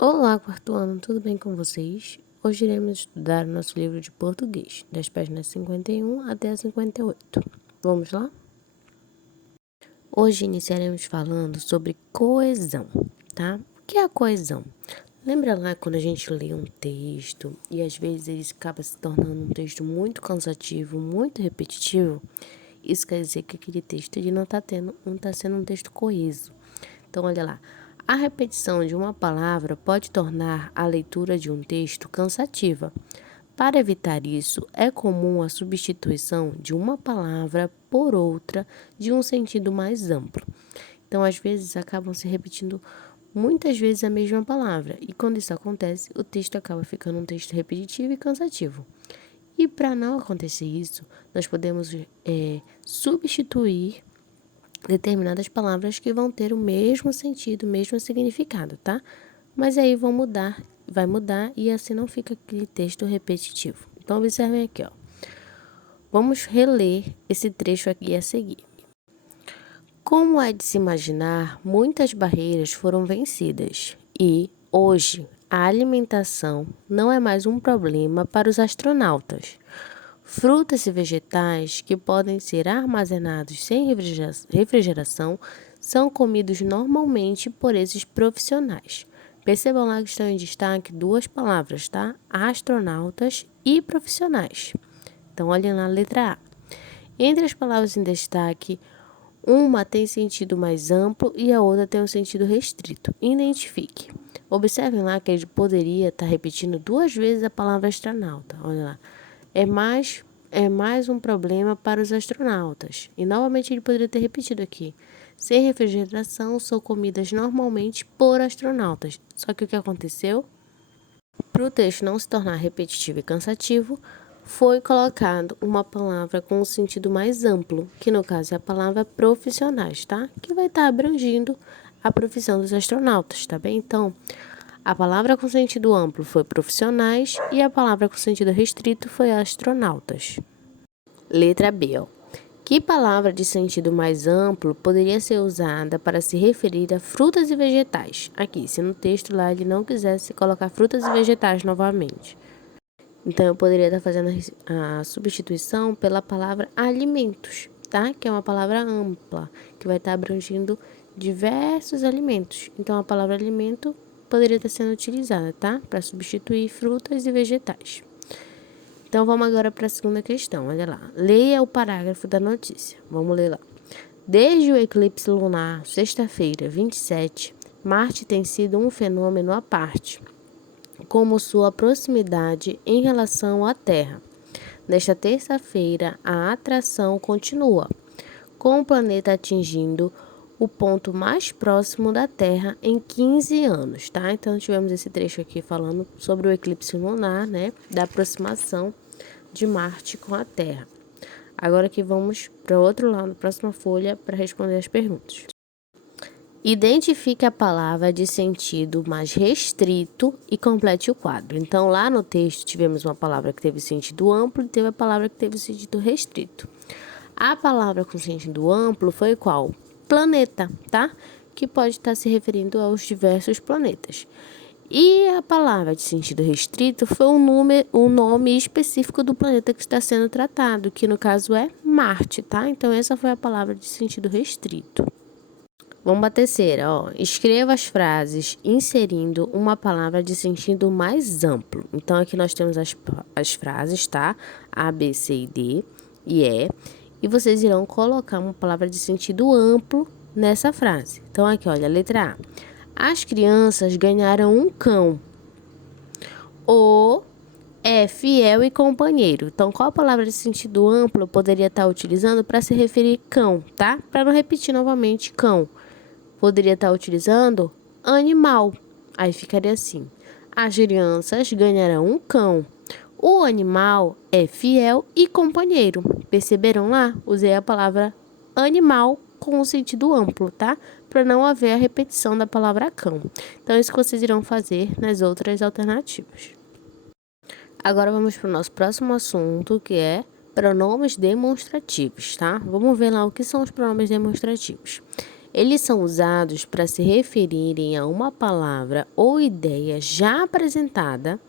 Olá, quarto ano, tudo bem com vocês? Hoje iremos estudar o nosso livro de português, das páginas 51 até a 58. Vamos lá? Hoje iniciaremos falando sobre coesão, tá? O que é a coesão? Lembra lá quando a gente lê um texto e às vezes ele acaba se tornando um texto muito cansativo, muito repetitivo? Isso quer dizer que aquele texto ele não está sendo um texto coeso. Então, olha lá. A repetição de uma palavra pode tornar a leitura de um texto cansativa. Para evitar isso, é comum a substituição de uma palavra por outra de um sentido mais amplo. Então, às vezes, acabam se repetindo muitas vezes a mesma palavra, e quando isso acontece, o texto acaba ficando um texto repetitivo e cansativo. E para não acontecer isso, nós podemos substituir determinadas palavras que vão ter o mesmo sentido, o mesmo significado, tá? Mas aí vai mudar e assim não fica aquele texto repetitivo. Então, observem aqui, ó. Vamos reler esse trecho aqui a seguir. Como é de se imaginar, muitas barreiras foram vencidas e, hoje, a alimentação não é mais um problema para os astronautas. Frutas e vegetais que podem ser armazenados sem refrigeração são comidos normalmente por esses profissionais. Percebam lá que estão em destaque duas palavras, tá? Astronautas e profissionais. Então, olhem lá a letra A. Entre as palavras em destaque, uma tem sentido mais amplo e a outra tem um sentido restrito. Identifique. Observem lá que ele poderia estar repetindo duas vezes a palavra astronauta. Olha lá. É mais um problema para os astronautas. E novamente ele poderia ter repetido aqui. Sem refrigeração são comidas normalmente por astronautas. Só que o que aconteceu? Para o texto não se tornar repetitivo e cansativo, foi colocado uma palavra com um sentido mais amplo, que no caso é a palavra profissionais, tá? Que vai estar abrangindo a profissão dos astronautas, tá bem? Então, a palavra com sentido amplo foi profissionais e a palavra com sentido restrito foi astronautas. Letra B, ó. Que palavra de sentido mais amplo poderia ser usada para se referir a frutas e vegetais? Aqui, se no texto lá ele não quisesse colocar frutas e vegetais novamente. Então, eu poderia estar fazendo a substituição pela palavra alimentos, tá? Que é uma palavra ampla, que vai estar abrangindo diversos alimentos. Então, a palavra alimento poderia estar sendo utilizada, tá? Para substituir frutas e vegetais. Então, vamos agora para a segunda questão. Olha lá. Leia o parágrafo da notícia. Vamos ler lá. Desde o eclipse lunar, sexta-feira, 27, Marte tem sido um fenômeno à parte, como sua proximidade em relação à Terra. Nesta terça-feira, a atração continua, com o planeta atingindo o ponto mais próximo da Terra em 15 anos, tá? Então, tivemos esse trecho aqui falando sobre o eclipse lunar, né? Da aproximação de Marte com a Terra. Agora que vamos para o outro lado, próxima folha, para responder as perguntas. Identifique a palavra de sentido mais restrito e complete o quadro. Então, lá no texto, tivemos uma palavra que teve sentido amplo e teve a palavra que teve sentido restrito. A palavra com sentido amplo foi qual? Planeta, tá? Que pode estar se referindo aos diversos planetas. E a palavra de sentido restrito foi um nome específico do planeta que está sendo tratado, que no caso é Marte, tá? Então, essa foi a palavra de sentido restrito. Vamos para a terceira, ó. Escreva as frases inserindo uma palavra de sentido mais amplo. Então, aqui nós temos as frases, tá? A, B, C e D e E. E vocês irão colocar uma palavra de sentido amplo nessa frase. Então, aqui, olha, a letra A. As crianças ganharam um cão. O é fiel e companheiro. Então, qual a palavra de sentido amplo eu poderia estar utilizando para se referir cão, tá? Para não repetir novamente cão. Poderia estar utilizando animal. Aí ficaria assim. As crianças ganharão um cão. O animal é fiel e companheiro. Perceberam lá? Usei a palavra animal com o sentido amplo, tá? Para não haver a repetição da palavra cão. Então, é isso que vocês irão fazer nas outras alternativas. Agora vamos para o nosso próximo assunto, que é pronomes demonstrativos, tá? Vamos ver lá o que são os pronomes demonstrativos. Eles são usados para se referirem a uma palavra ou ideia já apresentada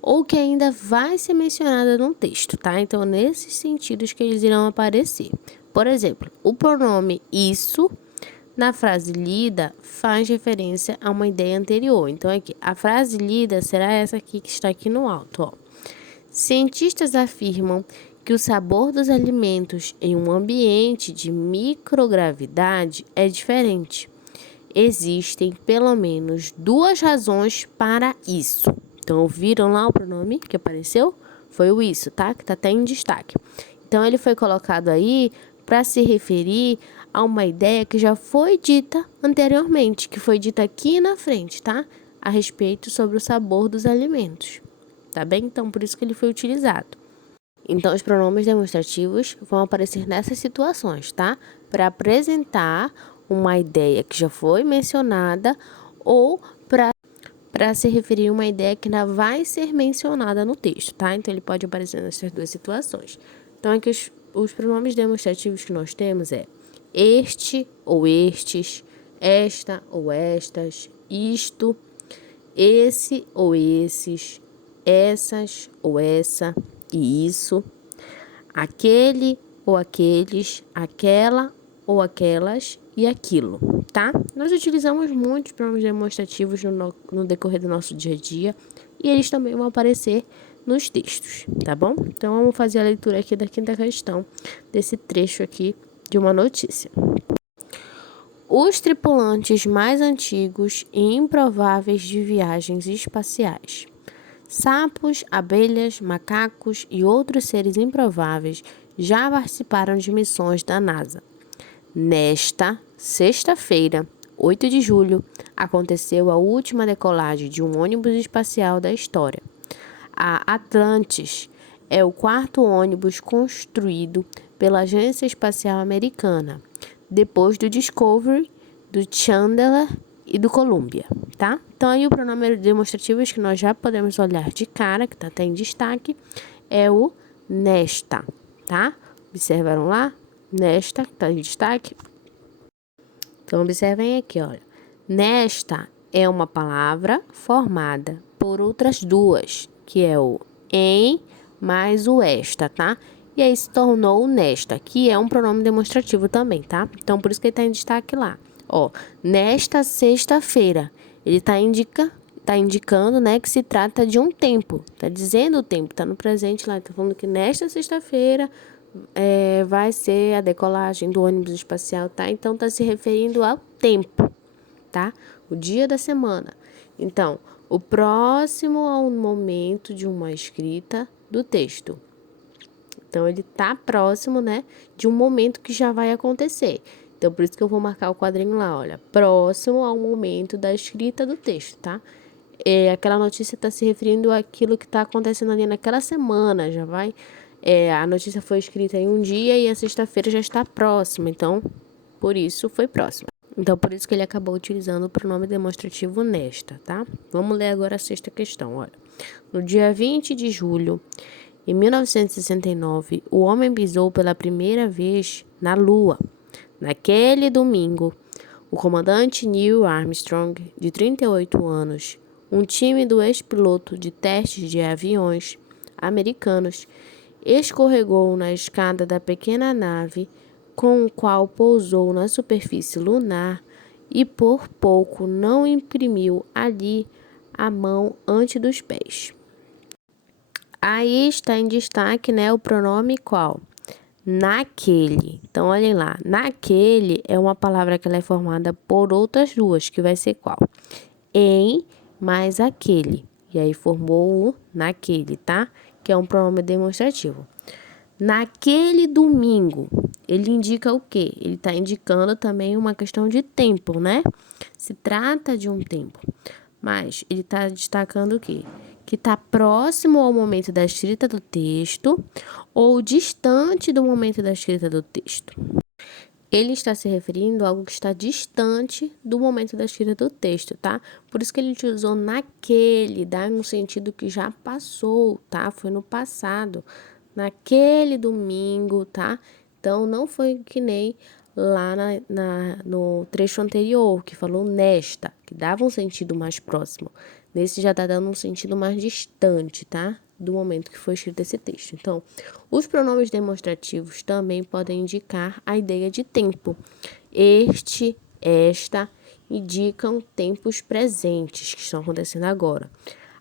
ou que ainda vai ser mencionada no texto, tá? Então, nesses sentidos que eles irão aparecer. Por exemplo, o pronome isso na frase lida faz referência a uma ideia anterior. Então, aqui, a frase lida será essa aqui que está aqui no alto, ó. Cientistas afirmam que o sabor dos alimentos em um ambiente de microgravidade é diferente. Existem pelo menos 2 razões para isso. Então, viram lá o pronome que apareceu? Foi o isso, tá? Que tá até em destaque. Então, ele foi colocado aí para se referir a uma ideia que já foi dita anteriormente, que foi dita aqui na frente, tá? A respeito sobre o sabor dos alimentos. Tá bem? Então, por isso que ele foi utilizado. Então, os pronomes demonstrativos vão aparecer nessas situações, tá? Para apresentar uma ideia que já foi mencionada ou para se referir a uma ideia que ainda vai ser mencionada no texto, tá? Então, ele pode aparecer nessas 2 situações. Então, aqui os pronomes demonstrativos que nós temos é este ou estes, esta ou estas, isto, esse ou esses, essas ou essa e isso, aquele ou aqueles, aquela ou aquelas e aquilo, tá? Nós utilizamos muitos pronomes demonstrativos no decorrer do nosso dia a dia e eles também vão aparecer nos textos, tá bom? Então, vamos fazer a leitura aqui da 5ª questão desse trecho aqui de uma notícia. Os tripulantes mais antigos e improváveis de viagens espaciais. Sapos, abelhas, macacos e outros seres improváveis já participaram de missões da NASA. Nesta sexta-feira, 8 de julho, aconteceu a última decolagem de um ônibus espacial da história. A Atlantis é o 4º ônibus construído pela Agência Espacial Americana, depois do Discovery, do Chandler e do Columbia, tá? Então, aí o pronome demonstrativo que nós já podemos olhar de cara, que tá até em destaque, é o nesta, tá? Observaram lá? Nesta, que tá em destaque. Então, observem aqui, olha. Nesta é uma palavra formada por outras 2, que é o em mais o esta, tá? E aí se tornou o nesta, que é um pronome demonstrativo também, tá? Então, por isso que ele tá em destaque lá. Ó, nesta sexta-feira, ele tá indicando, né, que se trata de um tempo. Tá dizendo o tempo, tá no presente lá. Tá falando que nesta sexta-feira vai ser a decolagem do ônibus espacial, tá? Então, tá se referindo ao tempo, tá? O dia da semana. Então, o próximo ao momento de uma escrita do texto. Então, ele tá próximo, né, de um momento que já vai acontecer. Então, por isso que eu vou marcar o quadrinho lá, olha, próximo ao momento da escrita do texto, tá? Aquela notícia está se referindo àquilo que está acontecendo ali naquela semana, já vai. A notícia foi escrita em um dia e a sexta-feira já está próxima, então, por isso foi próxima. Então, por isso que ele acabou utilizando o pronome demonstrativo nesta, tá? Vamos ler agora a 6ª questão, olha. No dia 20 de julho, em 1969, o homem pisou pela primeira vez na Lua. Naquele domingo, o comandante Neil Armstrong, de 38 anos, um tímido ex-piloto de testes de aviões americanos, escorregou na escada da pequena nave com o qual pousou na superfície lunar e por pouco não imprimiu ali a mão antes dos pés. Aí está em destaque, né, o pronome qual? Naquele. Então, olhem lá. Naquele é uma palavra que ela é formada por outras 2, que vai ser qual? Em mais aquele. E aí formou o naquele, tá? Que é um pronome demonstrativo. Naquele domingo, ele indica o quê? Ele está indicando também uma questão de tempo, né? Se trata de um tempo. Mas ele está destacando o quê? Que está próximo ao momento da escrita do texto ou distante do momento da escrita do texto. Ele está se referindo a algo que está distante do momento da escrita do texto, tá? Por isso que ele utilizou naquele, dá um sentido que já passou, tá? Foi no passado, naquele domingo, tá? Então, não foi que nem lá no trecho anterior, que falou nesta, que dava um sentido mais próximo. Nesse já está dando um sentido mais distante, tá? Do momento que foi escrito esse texto. Então, os pronomes demonstrativos também podem indicar a ideia de tempo. Este, esta, indicam tempos presentes que estão acontecendo agora.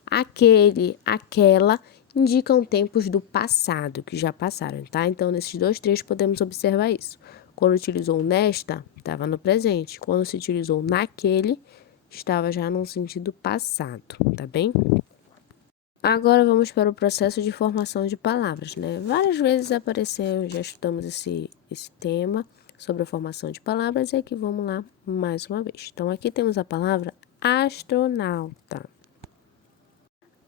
Aquele, aquela, indicam tempos do passado, que já passaram, tá? Então, nesses dois trechos podemos observar isso. Quando utilizou nesta, estava no presente. Quando se utilizou naquele, estava já num sentido passado, tá bem? Agora vamos para o processo de formação de palavras, né? Várias vezes apareceu, já estudamos esse tema sobre a formação de palavras e aqui vamos lá mais uma vez. Então, aqui temos a palavra astronauta.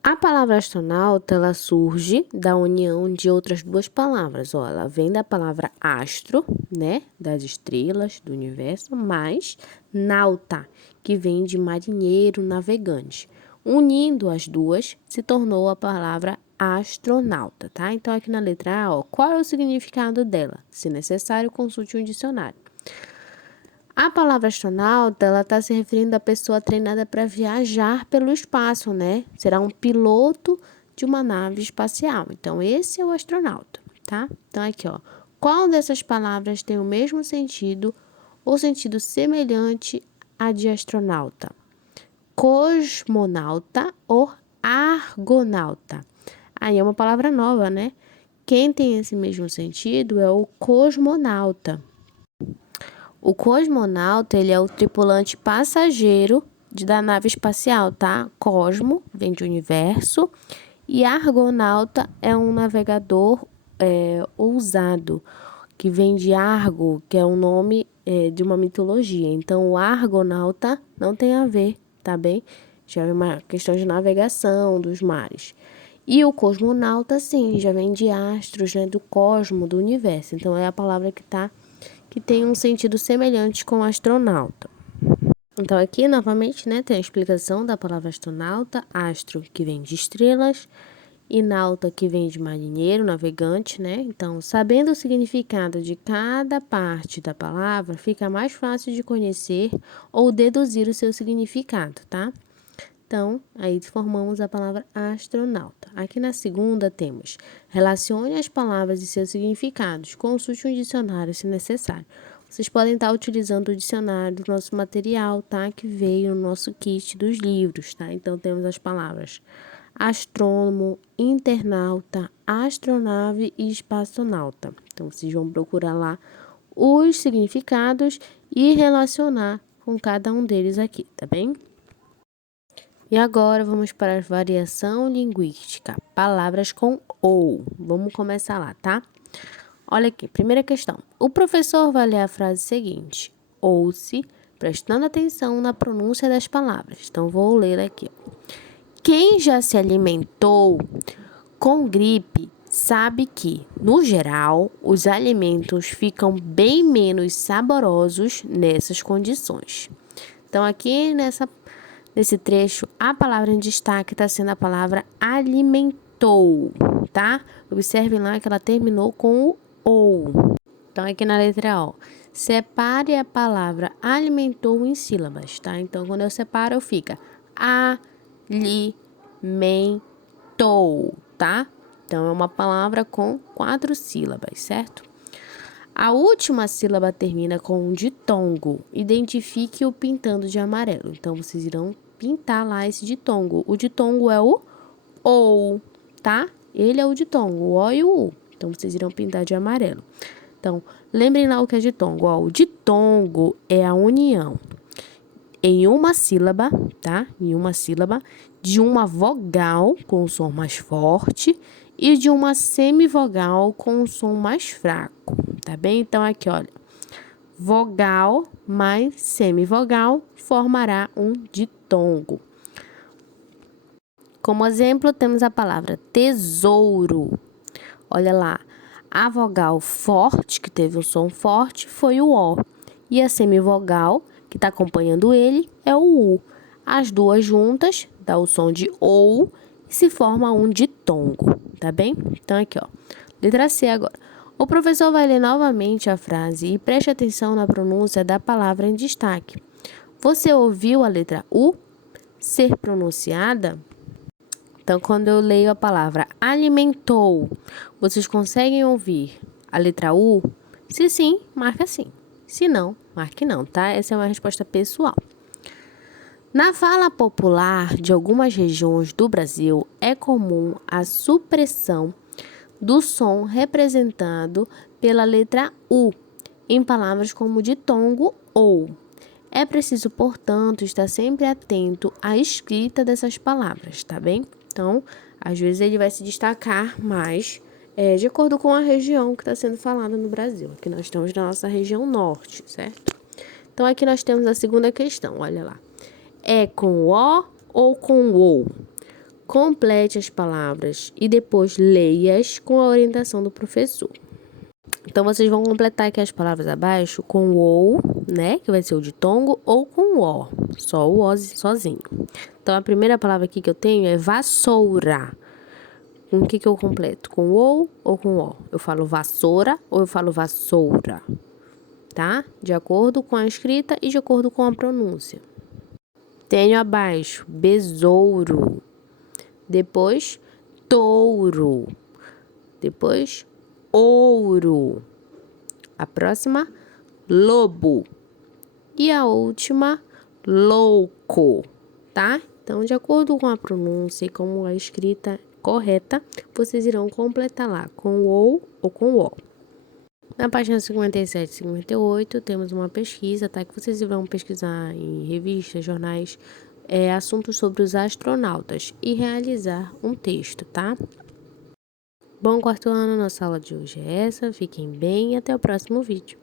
A palavra astronauta, ela surge da união de outras duas palavras. Ó, ela vem da palavra astro, né, das estrelas do universo, mais nauta, que vem de marinheiro, navegante. Unindo as duas, se tornou a palavra astronauta, tá? Então, aqui na letra A, ó, qual é o significado dela? Se necessário, consulte um dicionário. A palavra astronauta, ela está se referindo à pessoa treinada para viajar pelo espaço, né? Será um piloto de uma nave espacial. Então, esse é o astronauta, tá? Então, aqui, ó. Qual dessas palavras tem o mesmo sentido ou sentido semelhante à de astronauta? Cosmonauta ou argonauta? Aí é uma palavra nova, né? Quem tem esse mesmo sentido é o cosmonauta. O cosmonauta, ele é o tripulante passageiro da nave espacial, tá? Cosmo, vem de universo. E argonauta é um navegador ousado, que vem de Argo, que é um nome de uma mitologia. Então, o argonauta não tem a ver, tá bem? Já é uma questão de navegação dos mares. E o cosmonauta, sim, já vem de astros, né? Do cosmo, do universo. Então, é a palavra que tem um sentido semelhante com astronauta. Então, aqui, novamente, né, tem a explicação da palavra astronauta, astro, que vem de estrelas, e nauta, que vem de marinheiro, navegante, né? Então, sabendo o significado de cada parte da palavra, fica mais fácil de conhecer ou deduzir o seu significado, tá? Então, aí formamos a palavra astronauta. Aqui na segunda temos: relacione as palavras e seus significados. Consulte um dicionário se necessário. Vocês podem estar utilizando o dicionário do nosso material, tá? Que veio no nosso kit dos livros, tá? Então, temos as palavras astrônomo, internauta, astronave e espaçonauta. Então, vocês vão procurar lá os significados e relacionar com cada um deles aqui, tá bem? E agora vamos para a variação linguística. Palavras com ou. Vamos começar lá, tá? Olha aqui, primeira questão. O professor vai ler a frase seguinte: ouça, prestando atenção na pronúncia das palavras. Então, vou ler aqui. Quem já se alimentou com gripe sabe que, no geral, os alimentos ficam bem menos saborosos nessas condições. Então, aqui nesse trecho, a palavra em destaque está sendo a palavra alimentou, tá? Observem lá que ela terminou com o ou. Então, aqui na letra O, separe a palavra alimentou em sílabas, tá? Então, quando eu separo, fica alimentou, tá? Então, é uma palavra com 4 sílabas, certo? A última sílaba termina com um ditongo. Identifique-o pintando de amarelo. Então, vocês irão pintar lá esse ditongo. O ditongo é o ou, tá? Ele é o ditongo, o O e o U. Então, vocês irão pintar de amarelo. Então, lembrem lá o que é ditongo. Ó, o ditongo é a união em uma sílaba, tá? Em uma sílaba, de uma vogal com o som mais forte e de uma semivogal com o som mais fraco, tá bem? Então, aqui, olha, vogal mais semivogal formará um ditongo. Como exemplo, temos a palavra tesouro. Olha lá, a vogal forte, que teve um som forte, foi o O. E a semivogal, que está acompanhando ele, é o U. As duas juntas dá o som de OU e se forma um ditongo, tá bem? Então, aqui, ó, letra C agora. O professor vai ler novamente a frase e preste atenção na pronúncia da palavra em destaque. Você ouviu a letra U ser pronunciada? Então, quando eu leio a palavra alimentou, vocês conseguem ouvir a letra U? Se sim, marca sim. Se não, marque não, tá? Essa é uma resposta pessoal. Na fala popular de algumas regiões do Brasil, é comum a supressão do som representado pela letra U em palavras como ditongo ou. É preciso, portanto, estar sempre atento à escrita dessas palavras, tá bem? Então, às vezes ele vai se destacar mais de acordo com a região que está sendo falada no Brasil. Aqui nós estamos na nossa região norte, certo? Então, aqui nós temos a segunda questão, olha lá. É com o ou com ou? Complete as palavras e depois leia-as com a orientação do professor. Então, vocês vão completar aqui as palavras abaixo com o ou, né? Que vai ser o ditongo, ou com o ó. Só o ó sozinho. Então, a primeira palavra aqui que eu tenho é vassoura. Com o que eu completo? Com o ou com o ó? Eu falo vassoura ou eu falo vassoura? Tá? De acordo com a escrita e de acordo com a pronúncia. Tenho abaixo besouro. Depois, touro. Depois, ouro. A próxima, lobo. E a última, louco, tá? Então, de acordo com a pronúncia e com a escrita correta, vocês irão completar lá com o ou com o ó. Na página 57 e 58, temos uma pesquisa, tá? Que vocês vão pesquisar em revistas, jornais, assuntos sobre os astronautas e realizar um texto, tá? Bom quarto ano, nossa aula de hoje é essa. Fiquem bem e até o próximo vídeo.